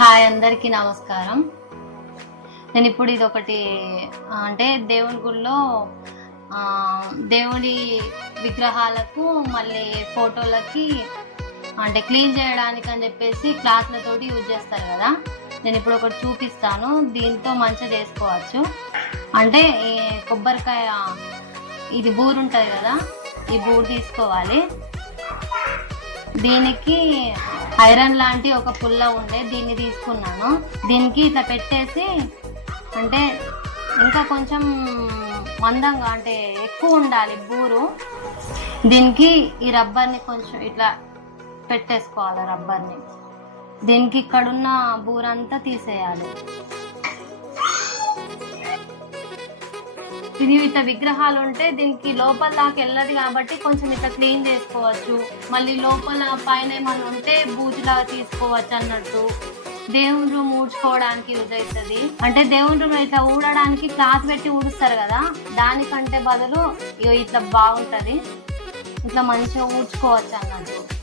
Hi, అందరికీ నమస్కారం. నేను ఇప్పుడు ఇది ఒకటి అంటే దేవుని గుళ్ళో దేవుడి విగ్రహాలకు మళ్ళీ ఫోటోలకి అంటే క్లీన్ చేయడానికి అని చెప్పేసి క్లాత్లతోటి యూజ్ చేస్తారు కదా. నేను ఇప్పుడు ఒకటి చూపిస్తాను, దీంతో మంచిగా చేసుకోవచ్చు. అంటే ఈ కొబ్బరికాయ ఇది బూరు ఉంటుంది కదా, ఈ బూరు తీసుకోవాలి. దీనికి ఐరన్ లాంటి ఒక పుల్ల ఉండే దీన్ని తీసుకున్నాను. దీనికి ఇట్లా పెట్టేసి అంటే ఇంకా కొంచెం మందంగా అంటే ఎక్కువ ఉండాలి బూరు. దీనికి ఈ రబ్బర్ని కొంచెం ఇట్లా పెట్టేసుకోవాలి. రబ్బర్ని దీనికి ఇక్కడున్న బూరంతా తీసేయాలి. ఇది ఇట్లా విగ్రహాలు ఉంటే దీనికి లోపల దాకా వెళ్ళదు కాబట్టి కొంచెం ఇట్లా క్లీన్ చేసుకోవచ్చు. మళ్ళీ లోపల పైన ఏమన్నా ఉంటే బూజులాగా తీసుకోవచ్చు అన్నట్టు. దేవుని రూమ్ ఊడ్చుకోవడానికి యూజ్ అవుతుంది. అంటే దేవుని రూమ్ ఇట్లా ఊడడానికి క్లాత్ పెట్టి ఊడుస్తారు కదా, దానికంటే బదులు ఇట్లా బాగుంటుంది. ఇట్లా మంచిగా ఊడ్చుకోవచ్చు అన్నట్టు.